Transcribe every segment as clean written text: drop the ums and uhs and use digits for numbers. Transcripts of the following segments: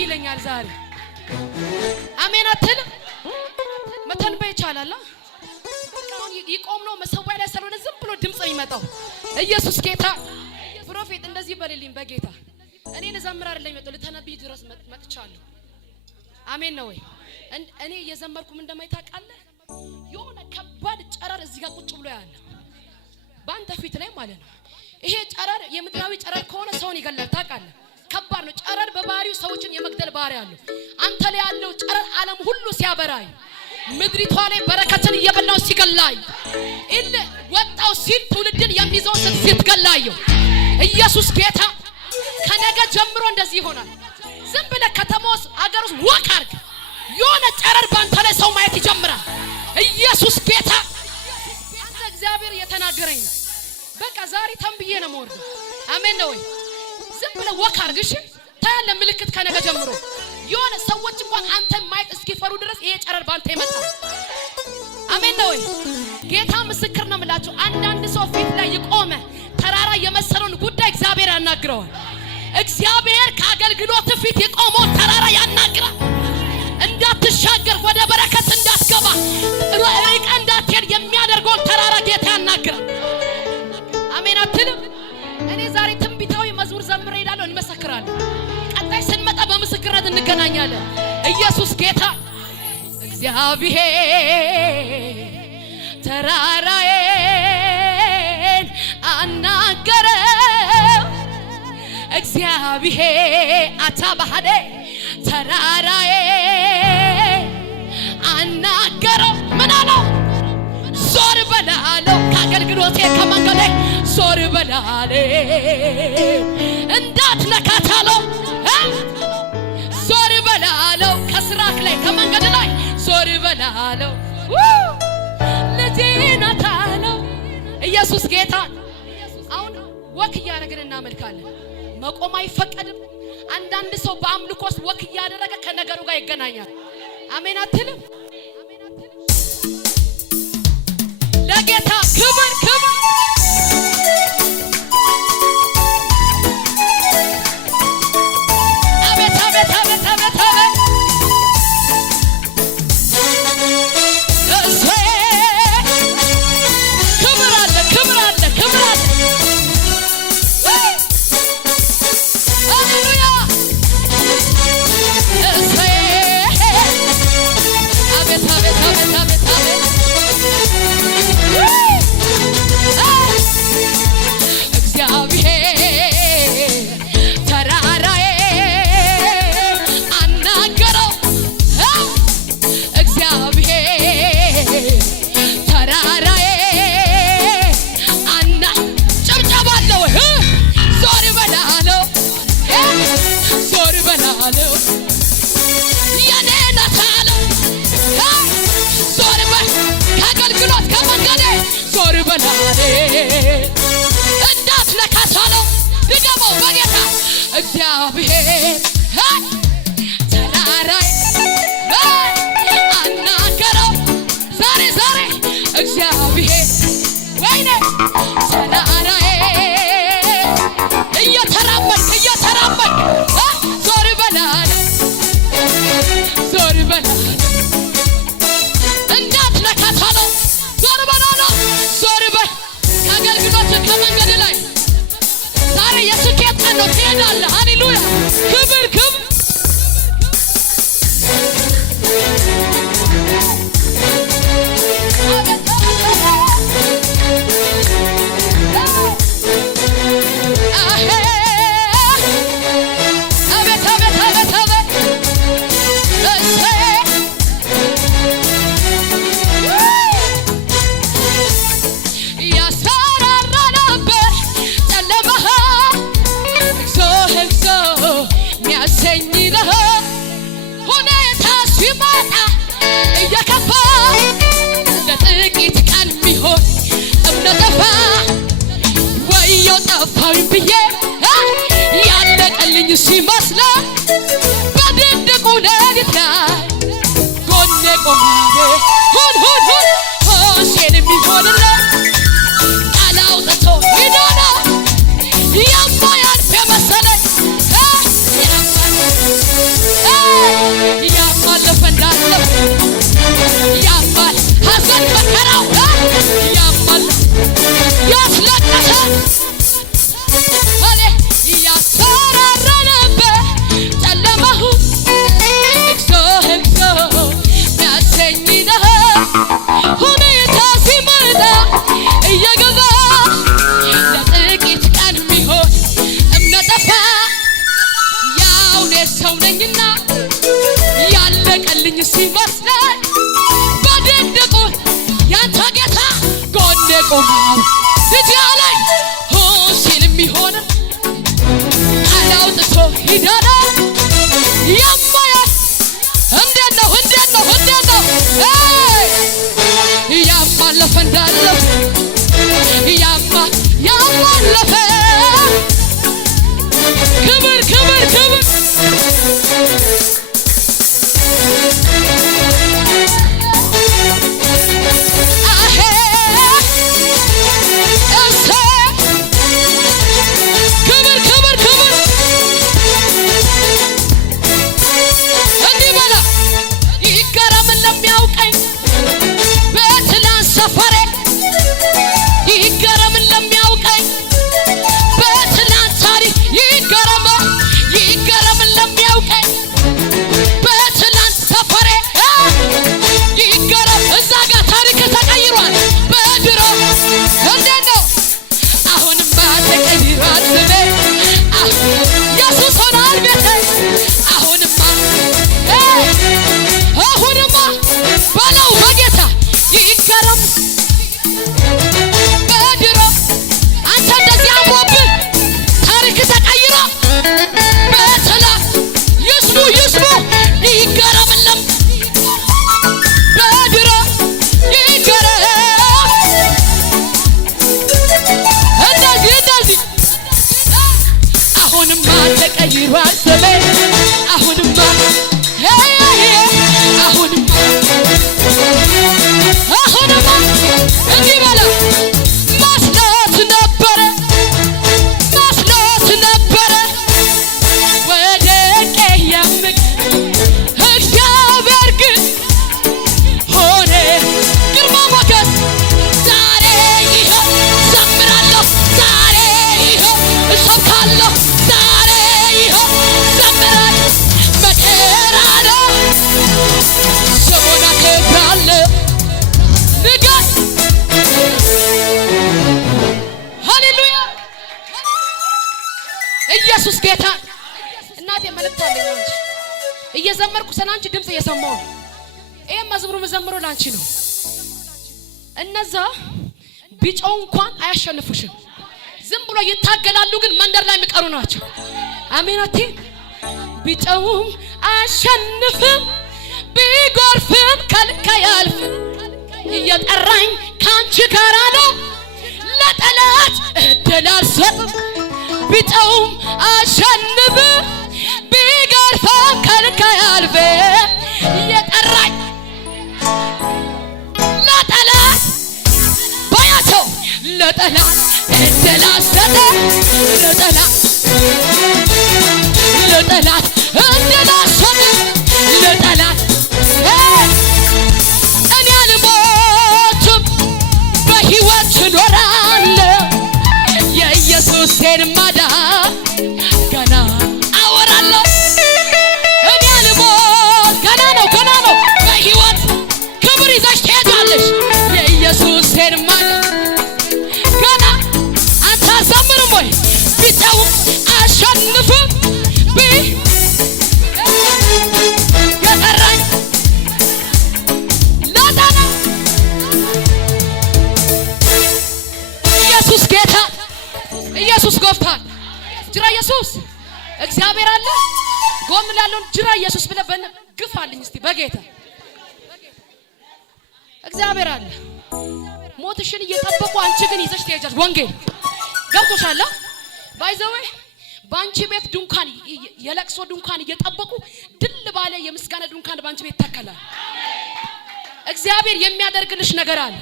ይለኛል ዛሬ አሜን አትል መተንበይ ይቻላል በቃውን ይቆም ነው መሰዋይ ላይ ስለሆነ ዝም ብሎ ድምጽ የሚመጣው ኢየሱስ ጌታ ፕሮፌት እንደዚህ በልልኝ በጌታ እኔ ለዘምር አይደለም መጥቶ ለተነብይ ድረስ መጥቻለሁ አሜን ነው ወይ እኔ የዘመርኩም እንደማይታቃለ የሆነ ከባድ ጨረር እዚህ ጋር ቁጭ ብሎ ያለ ባንተ ፊት ላይ ማለት ነው ይሄ ጨረር የምድራዊ ጨረር ከሆነ ሰውን ይገላል ታውቃለህ ከባድ ነው ጨረር በባህሪው ሰዎችን የመግደል ባህሪ አለው አንተ ላይ ያለው ጨረር ዓለም ሁሉ ሲያበራይ ምድሪቷ ላይ በረከትን እየበላው ሲገላይ እለ ወጣው ሲል ትውልድን የሚይዘው ሲትገላየው ኢየሱስ ጌታ ከነገ ጀምሮ እንደዚህ ይሆናል ዝም ብለህ ከተማውስ አገሩስ ወቃርክ የሆነ ጨረር ባንተ ላይ ሰው ማየት ይጀምራል ኢየሱስ ጌታ አንተ እግዚአብሔር የተናገረኝ በቃ ዛሬ ተንብዬ ነው የምወርደው አሜን ነው ወይ ዝም ብለህ ወቃርክ እሺ ታያለህ ምልክት ከነገ ጀምሮ የሆነ ሰዎች እንኳን አንተ ማየት እስኪፈሩ ድረስ ይሄ ጨረር ባንተ ይመጣል አሜን ነው ወይ ጌታ ምስክር ነው የምላችሁ አንዳንድ ሰው ፊት ላይ ይቆመ ተራራ የመሰለውን ጉዳይ እግዚአብሔር ያናግረዋል እግዚአብሔር ከአገልግሎት ፊት የቆመው ተራራ ያናግራል እንዳትሻገር ወደ በረከት እንዳትገባ ርቀህ እንዳትሄድ የሚያደርገውን ተራራ ጌታ ያናግራል አሜን አትልም እኔ ዛሬ ትንቢታዊ መዝሙር ዘምሬ እሄዳለሁ እንመሰክራለን ቀጣይ ስንመጣ በምስክርነት እንገናኛለን ኢየሱስ ጌታ እግዚአብሔር ተራራዬን አናገረው እግዚአብሔር አታባህደ ተራራዬ አናገረው ምን አለው ዞር በላለው ከአገልግሎቴ ከመንገዴ ዞር በላለ እንዳትነካታለው ዞር በላለው ከስራክ ላይ ከመንገድ ላይ ዞር በላለው ለጄናታለው ኢየሱስ ጌታ አሁን ወክ ያደረገን እናመልካለን መቆም አይፈቀድም አንዳንድ ሰው በአምልኮስ ወክ ያደረገ ከነገሩ ጋር ይገናኛል አሜን አትልም ለጌታ ክብር ክብር አቤት አቤት አቤት አቤት አቤት ክብር አለ ክብር አለ ክብር አለ ሃሌሉያ አቤት አቤት አቤት አቤት አቤት እንዳትነካታለው ድገመው በጌታ እግዚአብሔር ተራራዬ አናገረው ዛሬ ዛሬ እግዚአብሔር ወይኔ ተራራዬ እየተራመድክ ዞር በላለ ዞር በላለ እንዳትነካታለው ዞር በላለ ዞር በል አገልግሎት ከመንገድ ላይ ዛሬ የስኬት ቀን ነው ትሄዳለህ ሃሌሉያ ክብር ክብር ጠፋኝ ብዬ ያለቀልኝ ሲመስለው በድቅድቁ ሌሊት ላይ ጎኔ ቆሜ ሁን ሆሴን የሚሆንለት ቃል አውጥቶ ሂዶና የማያልፍ የመሰለኝ ልጅ አለኝ ሲል የሚሆን አላውጥቶ ሂዳና የማያስ እንዴት ነው ያማለፈ እንዳለፈ ያማለፈ ክብር እንዲህ በላ ይገረም ለሚያውቀኝ በትላንት ሰፈሬ ይገረም ለሚያውቀኝ በትላንት ታሪክ ይገረም ለሚያውቀኝ በትላንት ሰፈሬ ይገረም። እዛ ጋር ታሪክ ተቀይሯል በድሮ እንዴት ነው አሁንም ተቀይሯል ስሜ ኢየሱስ ሆኗል ቤቴ አሁንማ በለው በጌታ ይገረም በድሮ አንተ እንደዚህ አምሮብህ ታሪክ ተቀይሮ በትላ ይስሙ ይገረምለም በድሮ ይገረም እንደዚህ አሁንማ ተቀይሯል ስሜ አሁንማ እንዲህ በላ መስሎት ነበረ ወድቄ የምቅ እግዚአብሔር ግን ሆነ ግርማ ሞገስ ዛሬ ይኸው ዘምራለሁ ዛሬ ይኸው እሰብካለሁ ዛሬ ይኸው ዘምራለሁ መከራ ነው ስሙን አከብራለሁ ንገር ሃሌሉያ ኢየሱስ ጌታ እናቴ መልእክት አለኝ አንቺ እየዘመርኩ ስለአንቺ ድምጽ እየሰማሁ ነው ይሄ መዝሙሩ መዘምረው ላንቺ ነው እነዛ ቢጮው እንኳን አያሸንፉሽም ዝም ብሎ ይታገላሉ ግን መንደር ላይ የሚቀሩ ናቸው አሜን አቲ ቢጮውም አያሸንፍም ቢጎርፍም ከልካይ አያልፍም እየጠራኝ ካንቺ ጋር ነው ለጠላት እድል አልሰጥም ቢጮውም አያሸንፍም ቢጎርፍም ከልካይ አያልፍም እየጠራኝ ለጠላት ባያቸው ለጠላት እድል አልሰጥም ለጠላት እድል አልሰጥም ለጠላት እኔ አልሞትም በሕይወት እኖራለሁ የኢየሱስን ማዳን ገና አወራለሁ እኔ አልሞት ገና ነው በሕይወት ክብር ይዘሽ ትሄጃለሽ የኢየሱስን ማዳን ገና አንተ አዘምርም ወይ ቢጮውም አያሸንፍም የጠራኝ ለጠላ ኢየሱስ ጌታ ኢየሱስ ጎፍታል ጅራ ኢየሱስ እግዚአብሔር አለ ጎን ላለውን ጅራ ኢየሱስ ብለህ ግፍ አለኝ እስቲ በጌታ እግዚአብሔር አለ ሞትሽን እየጠበቁ አንቺ ግን ይዘሽ ትሄጃለሽ ወንጌል ገብቶሻል ባይዘዌ ባንቺ ቤት ድንኳን የለቅሶ ድንኳን እየጠበቁ ድል ባለ የምስጋና ድንኳን ባንቺ ቤት ተከላል እግዚአብሔር የሚያደርግልሽ ነገር አለ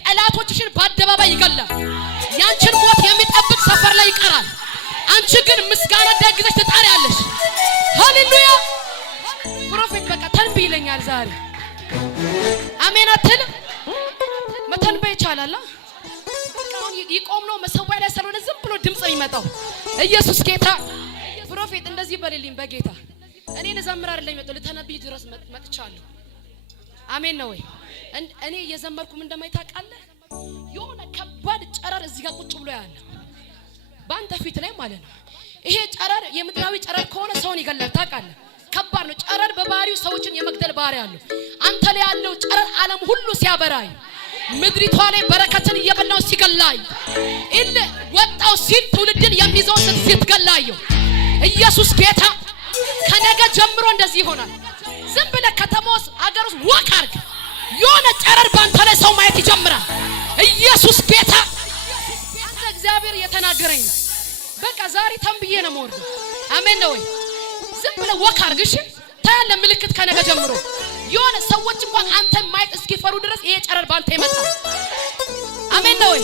ጠላቶችሽን በአደባባይ ይገላል ያንቺን ሞት የሚጠብቅ ሰፈር ላይ ይቀራል አንቺ ግን ምስጋና ደግዘሽ ትጣሪያለሽ ሃሌሉያ ፕሮፌት በቃ ተንብይ ይለኛል ዛሬ አሜን አትል መተንበይ ይቻላል ይቆም ነው መሰዋይ ላይ ስለሆነ ዝም ብሎ ድምጽ የሚመጣው ኢየሱስ ጌታ ፕሮፌት እንደዚህ በልልኝ በጌታ እኔ ለዘምር አይደለም መጥቶ ለተነብይ ድረስ መጥቻለሁ አሜን ነው ወይ እኔ የዘመርኩም እንደማይታቃለ የሆነ ከባድ ጨረር እዚህ ጋር ቁጭ ብሎ ያለ ባንተ ፊት ላይ ማለት ነው ይሄ ጨረር የምድራዊ ጨረር ከሆነ ሰውን ይገላል ታውቃለህ ከባድ ነው ጨረር በባህሪው ሰዎችን የመግደል ባህሪ አለው አንተ ላይ ያለው ጨረር ዓለም ሁሉ ሲያበራይ ምድሪቷ ላይ በረከትን እየበላው ሲገላይ ኢል ወጣው ሲል ትውልድን የሚይዘው ሲትገላየው ኢየሱስ ጌታ ከነገ ጀምሮ እንደዚህ ይሆናል። ዝም ብለህ ከተማውስ አገሩስ ወክ አርግ የሆነ ጨረር ባንተ ላይ ሰው ማየት ይጀምራል። ኢየሱስ ጌታ አንተ እግዚአብሔር የተናገረኝ ነው። በቃ ዛሬ ተንብዬ ነው የምወርደው። አሜን ነው ወይ? ዝም ብለህ ወክ አርግ እሺ። ታያለህ ምልክት ከነገ ጀምሮ የሆነ ሰዎች እንኳን አንተ ማየት እስኪፈሩ ድረስ ይሄ ጨረር ባንተ ይመጣል። አሜን ነው ወይ?